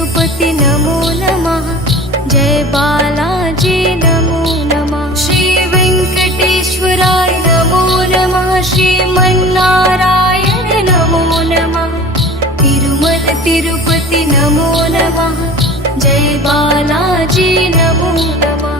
तिरुपति नमो नमः। जय बालाजी नमो नमः। श्री वेंकटेश्वराय नमो नमः। श्रीमन्नारायण नमो नमः। तिरुमल तिरुपति नमो नमः। जय बालाजी नमो नमः।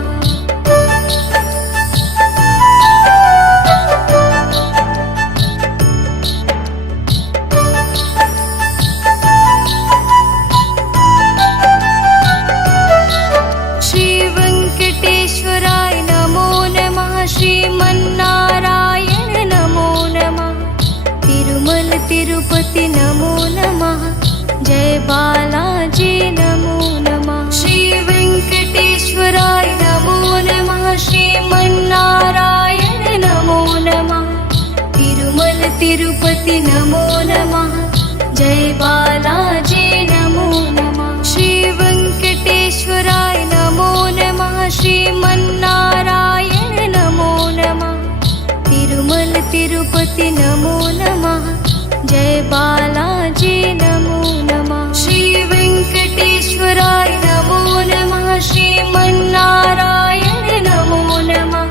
श्री वेंकटेश्वराय नमो नमः। श्रीमन्नारायण नमो नमः। तिरुमल तिरुपति नमो नमः। जय बालाजी नमो नमः। श्री वेंकटेश्वराय नमो नमः। श्रीमन्नारायण नमो नमः। तिरुमल तिरुपति नमो नमः। जय बालाजी नमो नमः। श्री वेंकटेश्वराय नमो नमः। श्रीमन्नारायण नमो नमः। तिरुमल तिरुपति नमो नमः। जय बालाजी नमो नमः। श्री वेंकटेश्वराय नमो नमः। श्रीमन्नारायण नमो नमः।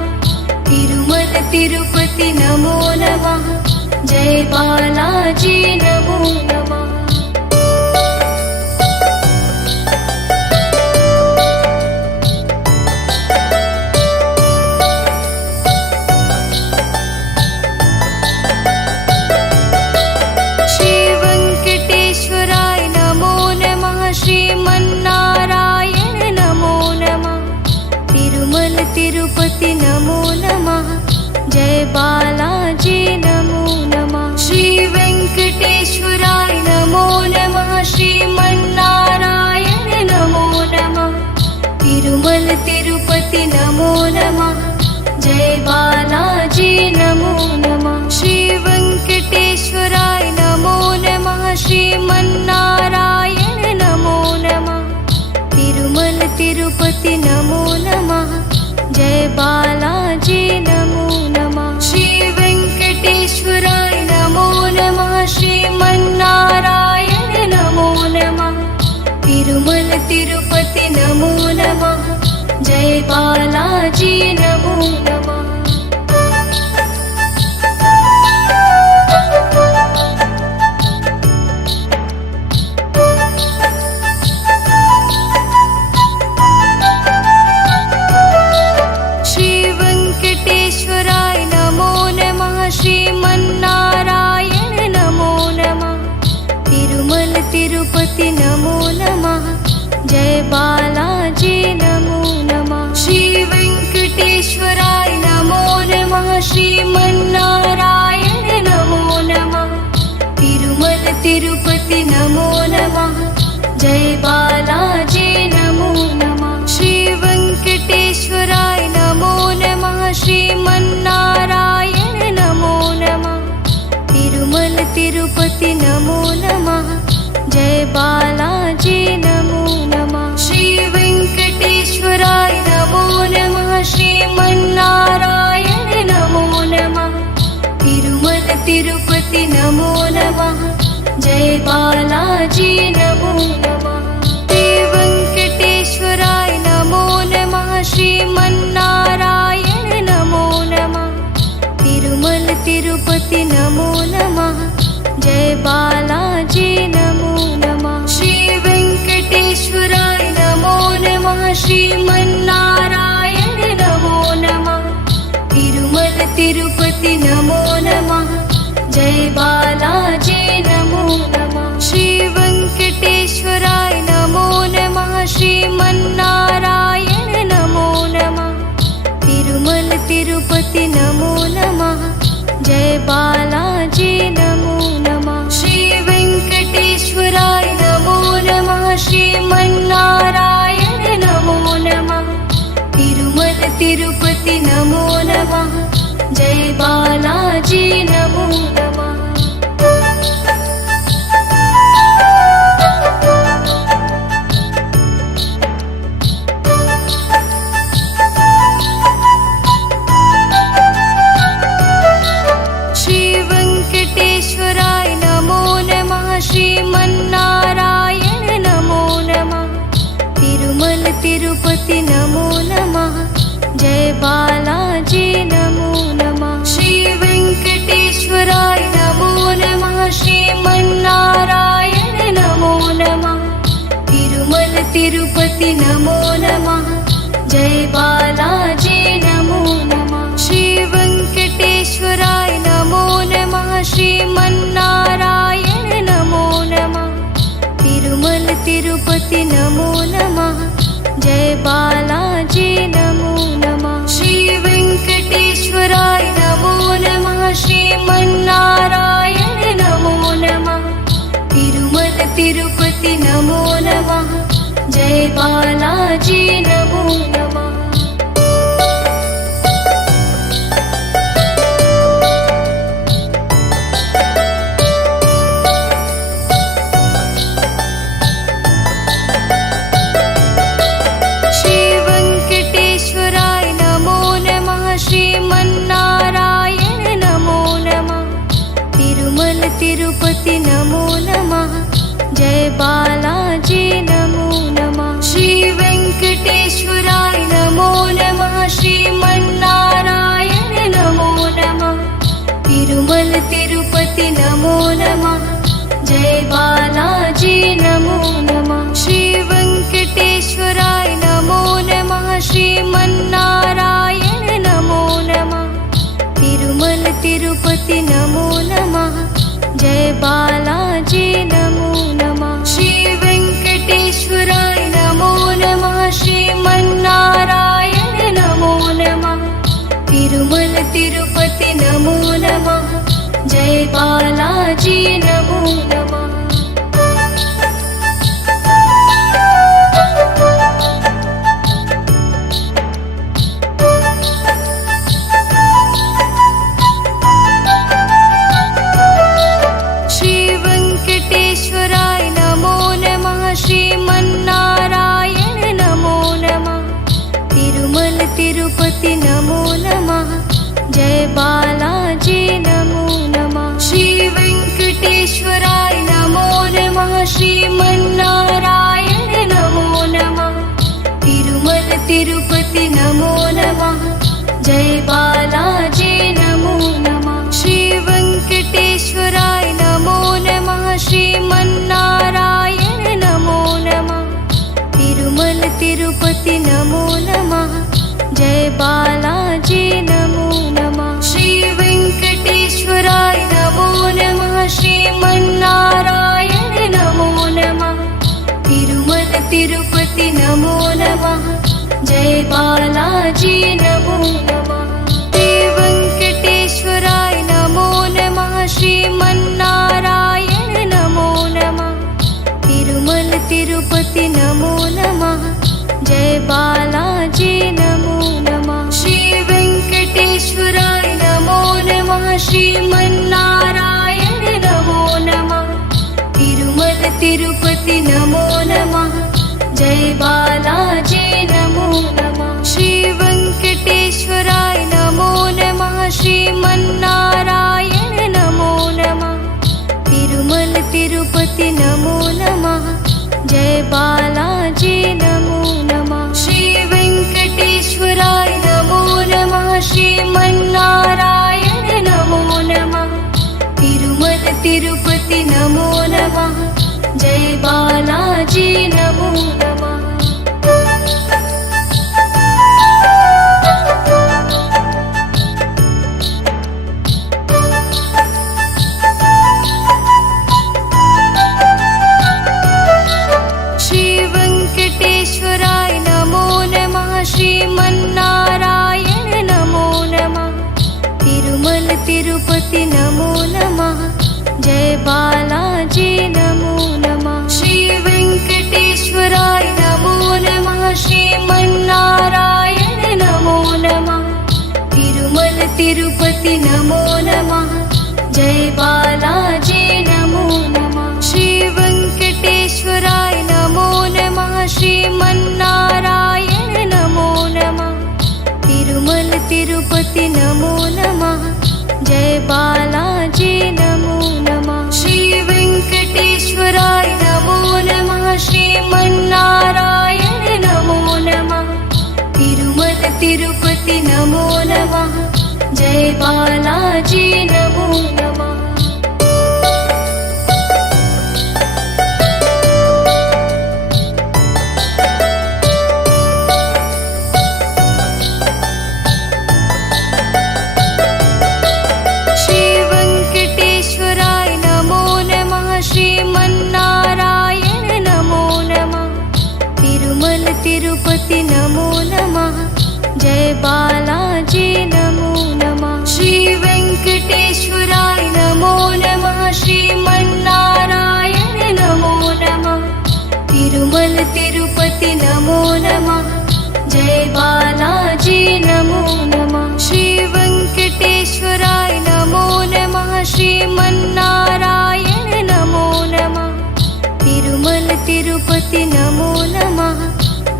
तिरुमल तिरुपति नमो नमः। जय बालाजी नमो नमः। श्री वेंकटेश्वराय नमो नमः। श्रीमन्नारायण नमो नमः। तिरुमल तिरुपति नमो नमः। जय बालाजी नमो नमः। श्री वेंकटेश्वराय नमो नमः। श्रीमन्नारायण नमो नमः। तिरुमल तिरुपति नमो नमः। जय बालाजी नमो नमः। श्री वेंकटेश्वराय नमो नमः। श्रीमन्नारायण नमो नमः। तिरुमल तिरुपति नमो नमः। जय बालाजी नमो नमः। श्री वेंकटेश्वराय नमो नमः। श्रीमन्नारायण नमो नमः। तिरुमल तिरुपति नमो नमः। जय बालाजी नमो नमः। श्री वेंकटेश्वराय नमो नमः। श्रीमन्नारायण नमो नमः। तिरुमल तिरुपति नमो नमः। जय बालाजी नमो नमः। श्री वेंकटेश्वराय नमो नमः। श्रीमन्नारायण नमो नमः। तिरुमल तिरुपति नमो नमः। जय बालाजी नमो नमः। श्री वेंकटेश्वराय नमो नमः। श्रीमन्नारायण नमो नमः। तिरुमल तिरुपति नमो नमः। जय बालाजी नमो नमः। श्री वेंकटेश्वराय नमो नमः। श्रीमन्नारायण नमो नमः। तिरुमल तिरुपति नमो नमः। जय बालाजी नमो नमः। श्री वेंकटेश्वराय नमो नमः। श्रीमन्नारायण नमो नमः। तिरुमल तिरुपति नमो नमः। जय बालाजी नमो नमः। श्री वेंकटेश्वराय नमो नमः। श्रीमन्नारायण नमो नमः। तिरुमल तिरुपति नमो नमः। जय बालाजी नमो नमः। श्री वेंकटेश्वराय नमो नमः। श्रीमन्नारायण नमो नमः। तिरुमल तिरुपति नमो नमः। जय बालाजी नमो नमः। श्री वेंकटेश्वराय नमो नमः। श्रीमन्नारायण नमो नमः। तिरुमल तिरुपति नमो नमः। जय बालाजी नमो नमः। तिरुपति नमो नमः। जय बालाजी नमो नमः। श्री वेंकटेश्वराय नमो नमः। श्रीमन्नारायण नमो नमः। तिरुमल तिरुपति नमो नमः। जय बालाजी नमो नमः। श्री वेंकटेश्वराय नमो नमः। श्रीमन्नारायण नमो नमः। तिरुमल तिरुपति नमो नमः। जय बालाजी नमो नमः। श्री वेंकटेश्वराय नमो नमः। श्रीमन्नारायण नमो नमः। तिरुमल तिरुपति नमो नमः। जय बालाजी नमो नमः। श्री वेंकटेश्वराय नमो नमः। श्रीमन्नारायण नमो नमः। तिरुमल तिरुपति नमो नमः। जय बालाजी नमो नमः। श्री वेंकटेश्वराय नमो नमः। श्रीमन्नारायण नमो नमः। तिरुमल तिरुपति नमो नमः। जय बालाजी नमो नमः। श्री वेंकटेश्वराय नमो नमः। श्रीमन्नारायण नमो नमः। तिरुमल तिरुपति नमो नमः। जय बालाजी नमो नमः। श्री वेंकटेश्वराय नमो नमः। श्रीमन्नारायण नमो नमः। तिरुमल तिरुपति नमो नमः। जय बालाजी नमो नमः। श्री वेंकटेश्वराय नमो नमः। श्रीमन्नारायण नमो नमः। तिरुमल तिरुपति नमो नमः। जय बालाजी नमो नमः। श्री वेंकटेश्वराय नमो नमः। श्रीमन्नारायण नमो नमः। तिरुमल तिरुपति नमो नमः। जय बालाजी नमो नमः। श्री वेंकटेश्वराय नमो नमः। श्रीमन्नारायण नमो नमः। तिरुमल तिरुपति नमो नमः। जय बालाजी नमो नमः। श्री वेंकटेश्वराय नमो नमः। श्रीमन्नारायण नमो नमः। तिरुमल तिरुपति नमो नमः। जय बालाजी नमो नमः। श्री वेंकटेश्वराय नमो नमः। श्रीमन्नारायण नमो नमः। तिरुमल तिरुपति नमो नमः। जय बालाजी नमो नमः। श्री वेंकटेश्वराय नमो नमः। श्रीमन्नारायण नमो नमः। तिरुमल तिरुपति नमो नमः। जय बालाजी नमो नमः। श्री वेंकटेश्वराय नमो नमः। श्रीमन्नारायण नमो नमः। तिरुमल तिरुपति नमो नमः। जय बालाजी नमो नमः। श्री वेंकटेश्वराय नमो नमः। श्रीमन्नारायण नमो नमः। तिरुमल तिरुपति नमो नमः। जय बालाजी नमो नमः। श्री वेंकटेश्वराय नमो नमः। श्रीमन्नारायण नमो नमः। तिरुमल तिरुपति नमो नमः। जय बालाजी नमो नमः। श्री वेंकटेश्वराय नमो नमः। श्रीमन्नारायण नमो नमः। तिरुमल तिरुपति नमो नमः। जय बालाजी नमो नमः। श्री वेंकटेश्वराय नमो नमः। श्रीमन्नारायण नमो नमः। तिरुमल तिरुपति नमो नमः। जय बालाजी नमो नमः। श्री वेंकटेश्वराय नमो नमः। श्रीमन्नारायण नमो नमः। जय बालाजी नमो नमः। श्री वेंकटेश्वराय नमो नमः। श्रीमन्नारायण नमो नमः। तिरुमल तिरुपति नमो नमः। जय बालाजी नमो नमः। श्री वेंकटेश्वराय नमो नमः। श्रीमन्नारायण नमो नमः। तिरुमल तिरुपति नमो नमः। जय बालाजी नमो नमः। श्री वेंकटेश्वराय नमो नमः। श्रीमन्नारायण नमो नमः। तिरुमल तिरुपति नमो नमः।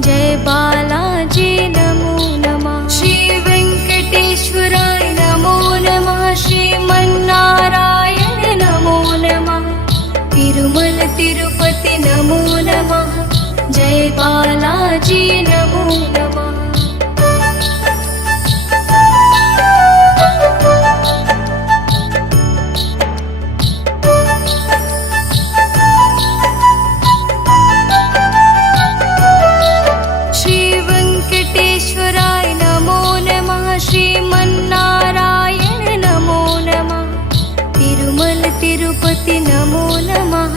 जय बालाजी नमो नमः। श्री वेंकटेश्वराय नमो नमः। श्रीमन्नारायण नमो नमः। तिरुमल तिरुपति नमो नमः। जय बालाजी नमो नमः। श्री वेंकटेश्वराय नमो नमः। श्रीमन्नारायण नमो नमः। तिरुमल तिरुपति नमो नमः।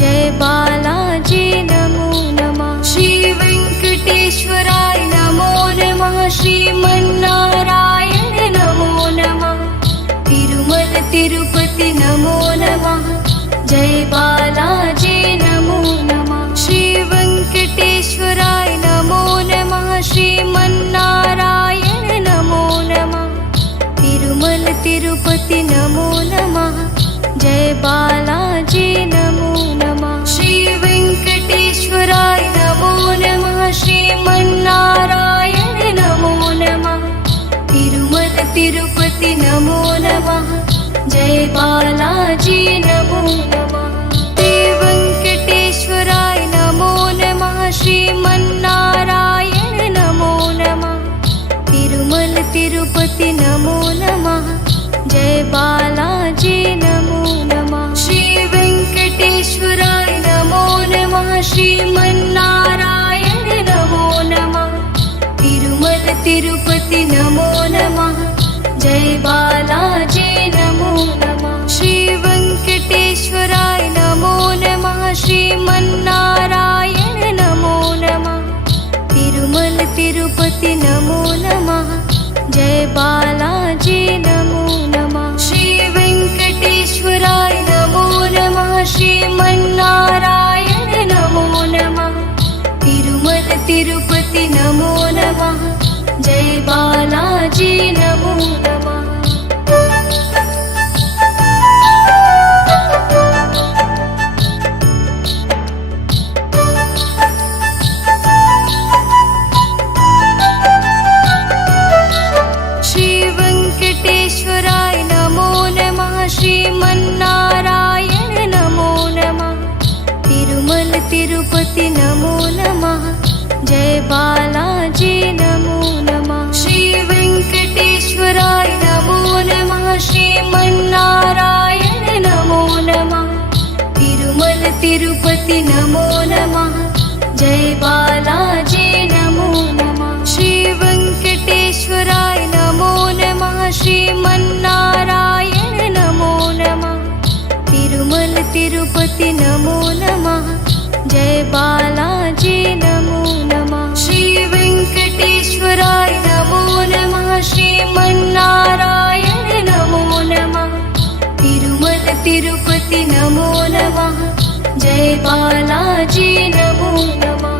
जय बालाजी नमो नमः। श्री वेंकटेश्वराय नमो नमः। श्रीमन्नारायण नमो नमः। तिरुमल तिरुपति नमो नमः। जय बालाजी नमो नमः। श्री वेंकटेश्वराय नमो नमः। श्रीमन्नारायण नमो नमः। तिरुमल तिरुपति नमो नमः। जय बालाजी नमो नमः। श्री वेंकटेश्वराय नमो नमः। श्रीमन्नारायण नमो नमः। तिरुमल तिरुपति नमो नमः। जय बालाजी नमो नमः। श्री वेंकटेश्वराय नमो नमः। श्रीमन्नारायण नमो नमः। तिरुमल तिरुपति नमो नमः। जय बालाजी नमो नमः। श्री वेंकटेश्वराय नमो नमः। श्रीमन्नारायण नमो नमः। तिरुमल तिरुपति नमो नमः। जय बालाजी नमो नमः। श्री वेंकटेश्वराय नमो नमः। श्रीमन्नारायण नमो नमः। तिरुमल तिरुपति नमो नमः। जय बालाजी नमो नमः। श्री वेंकटेश्वराय नमो नमः। श्रीमन्नारायण नमो नमः। तिरुमल तिरुपति नमो नमः। जय बालाजी नमो नमः। श्री वेंकटेश्वराय नमो नमः। श्रीमन्नारायण नमो नमः। तिरुमल तिरुपति नमो नमः। जय बालाजी नमो नमः। श्री वेंकटेश्वराय नमो नमः। श्रीमन्नारायण नमो नमः। तिरुमल तिरुपति नमो नमः। जय बालाजी नमो नमः। श्री वेंकटेश्वराय नमो नमः। श्रीमन्नारायण नमो नमः। तिरुमल तिरुपति नमो नमः। जय बालाजी नमो नमः। श्री वेंकटेश्वराय नमो नमः। श्रीमन्नारायण नमो नमः। तिरुमल तिरुपति नमो नमः। जय बालाजी नमो नमः।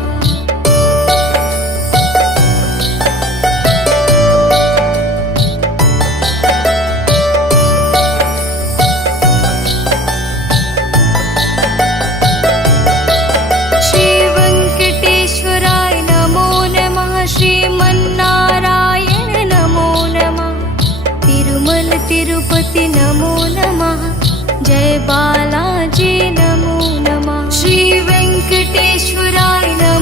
श्री वेंकटेश्वराय नमो नमः। श्रीमन्नारायण नमो नमः। तिरुमल तिरुपति नमो नमः। जय बालाजी नमो नमः। श्री वेंकटेश्वराय नमो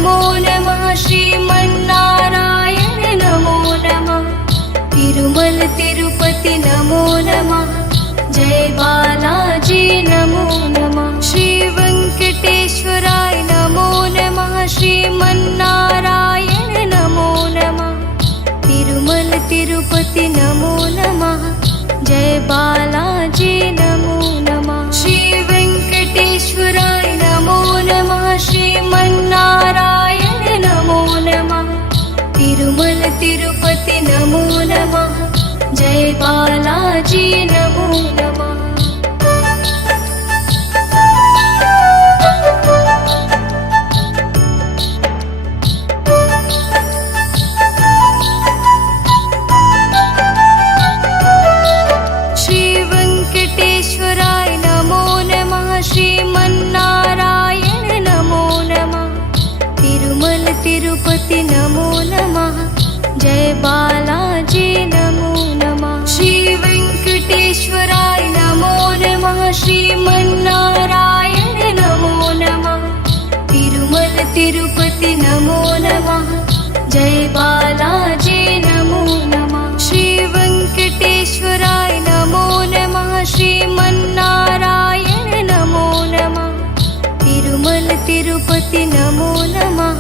तिरुपति नमो नमः। जय बालाजी नमो नमः। श्री वेंकटेश्वराय नमो नमः। श्रीमन्नारायण नमो नमः। तिरुमल तिरुपति नमो नमः। जय बालाजी नमो नमः। श्री वेंकटेश्वराय नमो नमः। श्रीमन्नारायण नमो नमः। तिरुमल तिरुपति नमो नमः।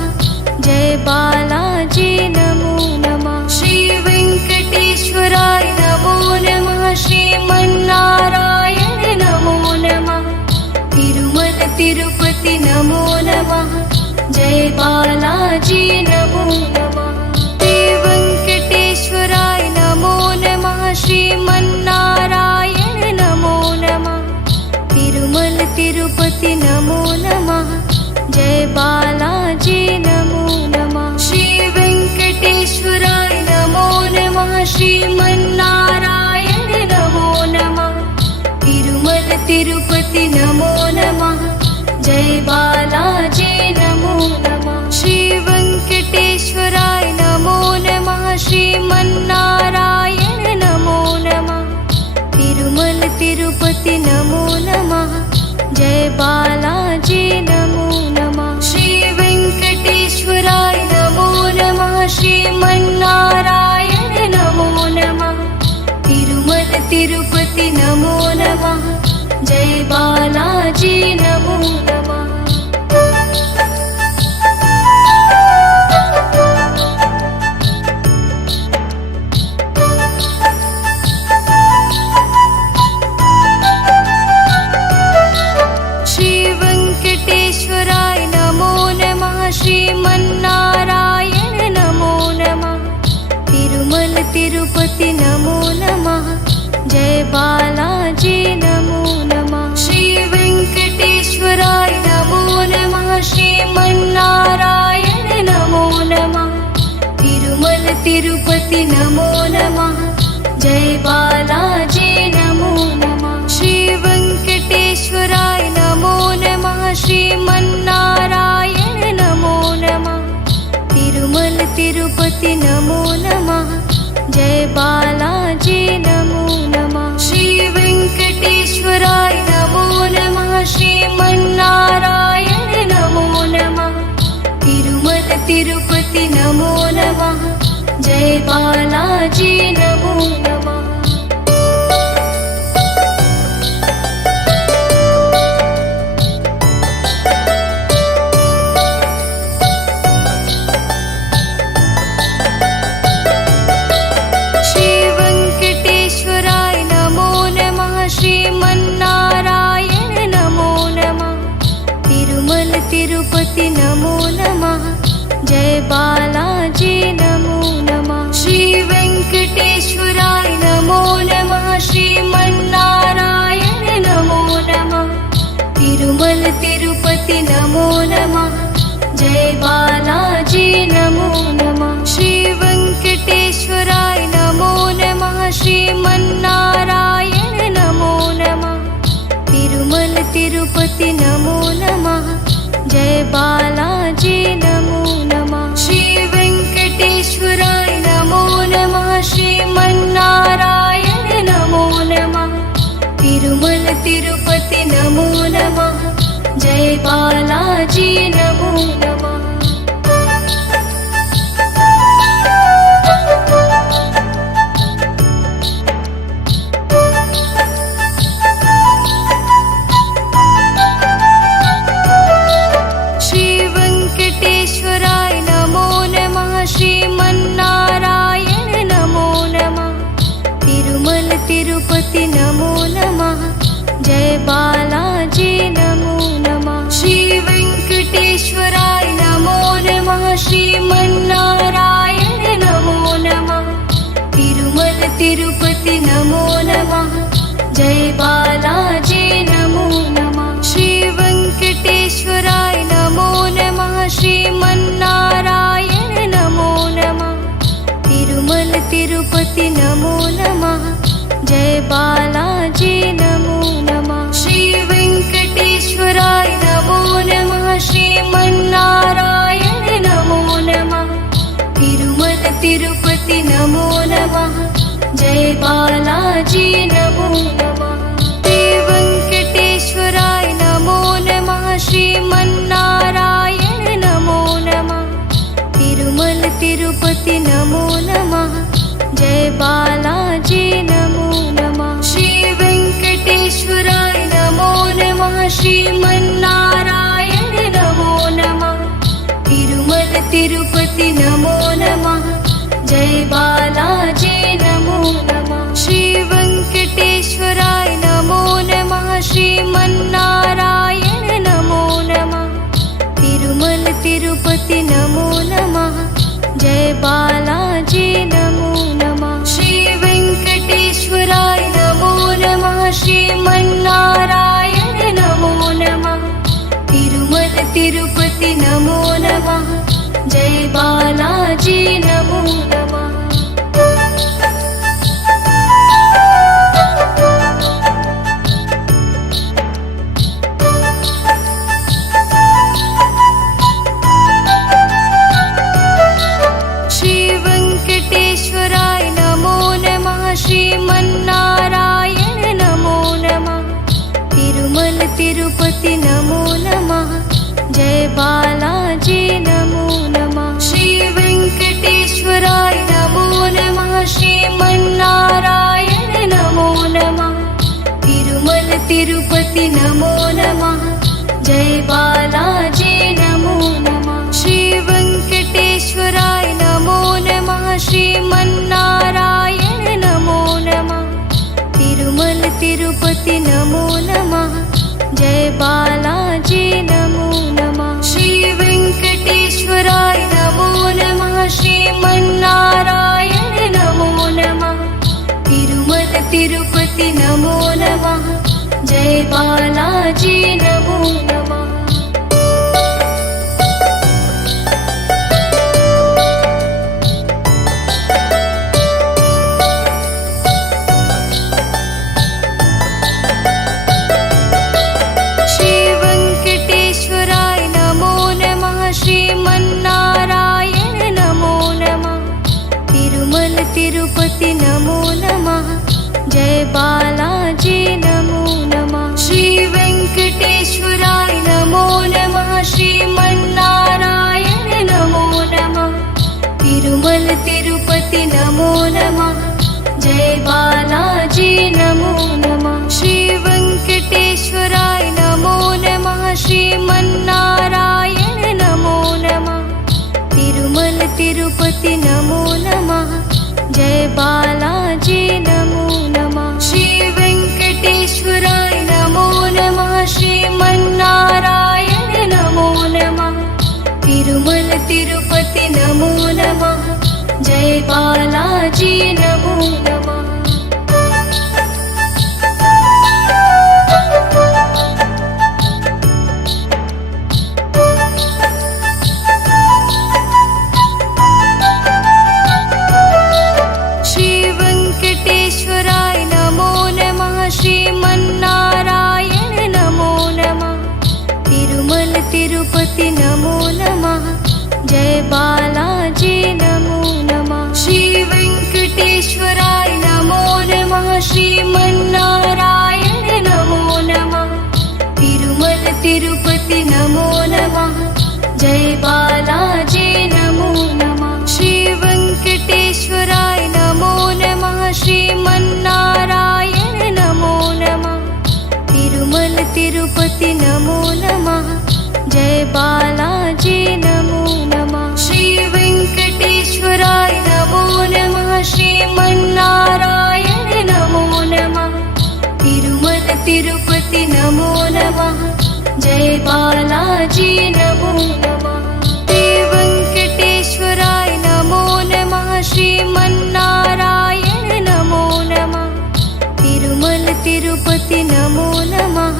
जय बालाजी नमो नमः। श्री वेंकटेश्वराय नमो नमः। श्रीमन्नारायण नमो नमः। तिरुमल तिरुपति नमो नमः। जय बालाजी नमो नमः। श्री वेंकटेश्वराय नमो नमः। श्रीमन्नारायण नमो नमः। तिरुमल तिरुपति नमो नमः। जय बालाजी नमो नमः। श्री वेंकटेश्वराय नमो नमः। श्रीमन्नारायण नमो नमः। तिरुमल तिरुपति नमो नमः। जय बालाजी नमो नमः। श्री वेंकटेश्वराय नमो नमः। श्रीमन्नारायण नमो नमः। तिरुमल तिरुपति नमो नमः। जय बालाजी नमो नमः। श्री वेंकटेश्वराय नमो नमः। श्रीमन्नारायण नमो नमः। तिरुमल तिरुपति नमो नमः। जय बालाजी नमो नमः। श्री वेंकटेश्वराय नमो नमः। श्रीमन्नारायण नमो नमः। तिरुमल तिरुपति नमो नमः। जय बालाजी नमो नमः। श्री वेंकटेश्वराय नमो नमः। श्रीमन्नारायण नमो नमः। तिरुमल तिरुपति नमो नमः। जय बालाजी नमो नमः। श्री वेंकटेश्वराय नमो नमः। श्रीमन्नारायण नमो नमः। तिरुमल तिरुपति नमो नमः। जय बालाजी नमो नमः। श्री वेंकटेश्वराय नमो नमः। श्रीमन्नारायण नमो नमः। तिरुमल तिरुपति नमो नमः। जय बालाजी नमो नमः। श्री वेंकटेश्वराय नमो नमः। श्रीमन्नारायण नमो नमः। तिरुमल तिरुपति नमो नमः। जय बालाजी नमो नमः। श्री वेंकटेश्वराय नमो नमः। श्रीमन्नारायण नमो नमः। तिरुमल तिरुपति नमो नमः। जय बालाजी नमो नमः। श्री वेंकटेश्वराय नमो नमः। श्रीमन्नारायण नमो नमः। तिरुमल तिरुपति नमो नमः। जय बालाजी नमो नमः। श्री वेंकटेश्वराय नमो नमः। श्रीमन्नारायण नमो नमः। तिरुमल तिरुपति नमो नमः। जय बालाजी नमो नमः। श्री वेंकटेश्वराय नमो नमः। श्रीमन्नारायण नमो नमः। तिरुमल तिरुपति नमो नमः। जय बालाजी नमो नमः। श्री वेंकटेश्वराय नमो नमः। श्रीमन्नारायण नमो नमः। तिरुमल तिरुपति नमो नमः। जय बालाजी नमो नमः। श्री वेंकटेश्वराय नमो नमः। श्रीमन्नारायण नमो नमः। तिरुमल तिरुपति नमो नमः। जय बालाजी नमो नमः। श्री वेंकटेश्वराय नमो नमः। श्रीमन्नारायण नमो नमः। बालाजी नमो नमः। श्री वेंकटेश्वराय नमो नमः। श्रीमन्नारायण नमो नमः। तिरुमल तिरुपति नमो नमः। जय बालाजी नमो नमः। श्री वेंकटेश्वराय नमो नमः। श्रीमन्नारायण नमो नमः। तिरुमल तिरुपति नमो नमः। जय बालाजी नमो नमः। श्री वेंकटेश्वराय नमो नमः। श्रीमन्नारायण नमो नमः। तिरुमल तिरुपति नमो नमः। जय बालाजी नमो नमः। श्री वेंकटेश्वराय नमो नमः। श्रीमन्नारायण नमो नमः। तिरुमल तिरुपति नमो नमः। जय बालाजी नमो नमः। श्री वेंकटेश्वराय नमो नमः। श्रीमन्नारायण नमो नमः। तिरुमल तिरुपति नमो नमः। जय बालाजी नमो नमः। श्री वेंकटेश्वराय नमो नमः। श्रीमन्नारायण नमो नमः। तिरुमल तिरुपति नमो नमः। जय बालाजी नमो नमः। श्री वेंकटेश्वराय नमो नमः। श्रीमन्नारायण नमो नमः। तिरुमल तिरुपति नमो नमः। जय बालाजी नमो नमः। श्री वेंकटेश्वराय नमो नमः। श्रीमन्नारायण नमो नमः। तिरुमल तिरुपति नमो नमः। जय बालाजी नमो नमः। श्री वेंकटेश्वराय नमो नमः। श्रीमन्नारायण नमो नमः। तिरुमल तिरुपति नमो नमः। जय बालाजी नमो नमः। श्री वेंकटेश्वराय नमो नमः। श्रीमन्नारायण नमो नमः। तिरुमल तिरुपति नमो नमः। जय बालाजी नमो नमः। श्री वेंकटेश्वराय नमो नमः। श्रीमन्नारायण नमो नमः। तिरुमल तिरुपति नमो नमः। जय बालाजी नमो नमः। श्री वेंकटेश्वराय नमो नमः। श्रीमन्नारायण नमो नमः। तिरुमल तिरुपति नमो नमः। जय बालाजी नमो नमः। श्री वेंकटेश्वराय नमो नमः। श्रीमन्नारायण नमो नमः। तिरुमल तिरुपति नमो नमः। जय बालाजी नमो नमः। श्री वेंकटेश्वराय नमो नमः। श्रीमन्नारायण नमो नमः। तिरुमल तिरुपति नमो नमः। जय बालाजी नमो नमः। श्री वेंकटेश्वराय नमो नमः। श्रीमन्नारायण नमो नमः। तिरुमल तिरुपति नमो नमः। जय बालाजी नमो नमः। श्री वेंकटेश्वराय नमो नमः। श्रीमन्नारायण नमो नमः। तिरुमल तिरुपति नमो नमः। जय बालाजी नमो नमः। श्री वेंकटेश्वराय नमो नमः। श्रीमन्नारायण नमो नमः। तिरुमल तिरुपति नमो नमः।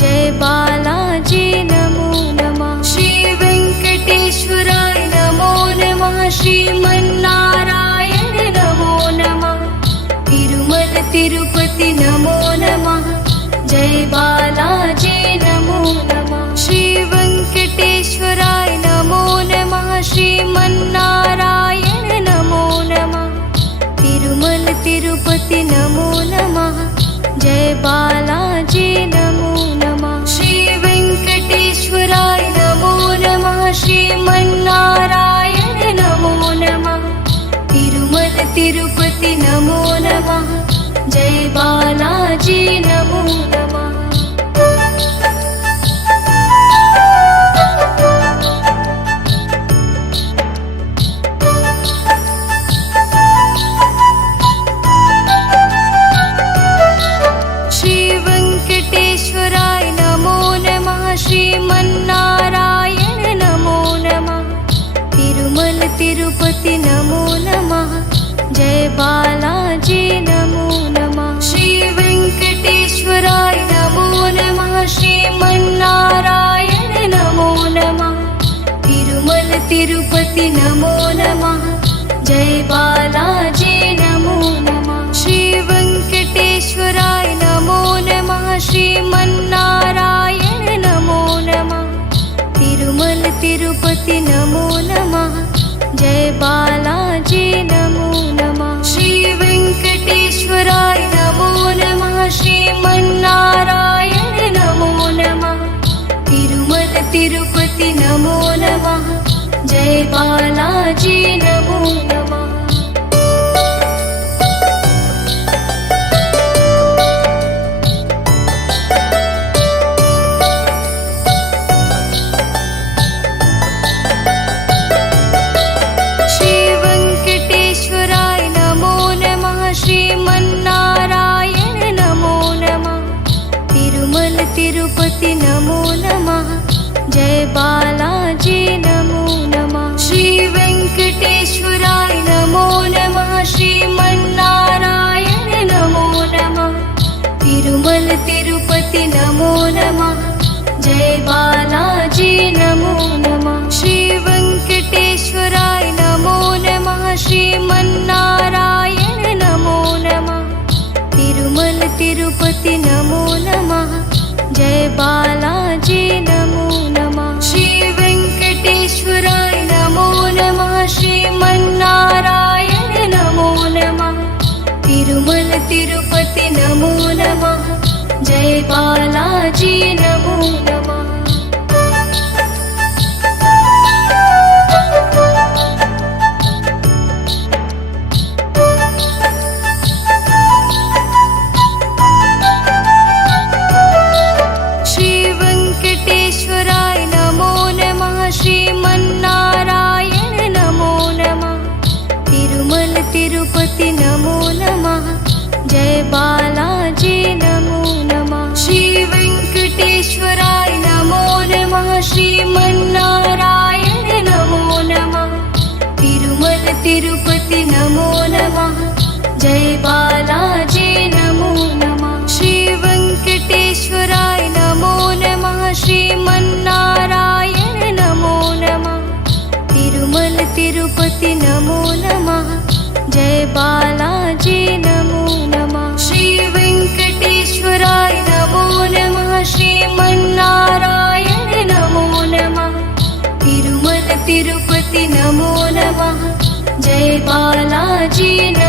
जय बालाजी नमो नमः। श्री वेंकटेश्वराय नमो नमः। श्रीमन्नारायण नमो नमः। तिरुमल तिरुपति नमो नमः। जय बालाजी नमो नमः। श्री वेंकटेश्वराय नमो नमः। श्रीमन्नारायण नमो नमः। तिरुमल तिरुपति तिरुपति नमो नमः। जय बालाजी नमो नमः। श्री वेंकटेश्वराय नमो नमः। श्रीमन्नारायण नमो नमः। तिरुमल तिरुपति नमो नमः। जय बालाजी नमो नमः। श्री वेंकटेश्वराय नमो नमः। श्रीमन्नारायण नमो नमः। तिरुमल तिरुपति नमो नमः। जय बालाजी नमो नमः। श्री वेंकटेश्वराय नमो नमः। श्रीमन्नारायण नमो नमः। तिरुमल तिरुपति नमो नमः। जय बालाजी नमो नमः। श्री वेंकटेश्वराय नमो नमः। श्रीमन्नारायण नमो नमः। तिरुमल तिरुपति नमो नमः। जय बालाजी नमो नमः। श्री वेंकटेश्वराय नमो नमः। श्रीमन्नारायण नमो नमः। तिरुमल तिरुपति नमो नमः। जय बालाजी नमो नमः। श्री वेंकटेश्वराय नमो नमः। श्रीमन्नारायण नमो नमः। तिरुमल तिरुपति नमो नमः। जय बालाजी नमो नमः। श्री वेंकटेश्वराय नमो नमः। श्रीमन्नारायण नमो नमः। तिरुमल तिरुपति नमो नमः। जय बालाजी नमो नमः। श्री वेंकटेश्वराय नमो नमः। श्रीमन्नारायण नमो नमः। तिरुमल तिरुपति नमो नमः। जय बालाजी नमो नमः। श्री वेंकटेश्वराय नमो नमः। श्रीमन्नारायण नमो नमः। तिरुमल तिरुपति नमो नमः। जय बालाजी नमो नमः। श्री वेंकटेश्वराय नमो नमः। श्रीमन्नारायण नमो नमः। तिरुमल तिरुपति नमो नमः। जय बालाजी नमो नमः। श्री वेंकटेश्वराय नमो नमः। श्रीमन्नारायण नमो नमः। तिरुमल तिरुपति नमो नमः। जय बालाजी नमो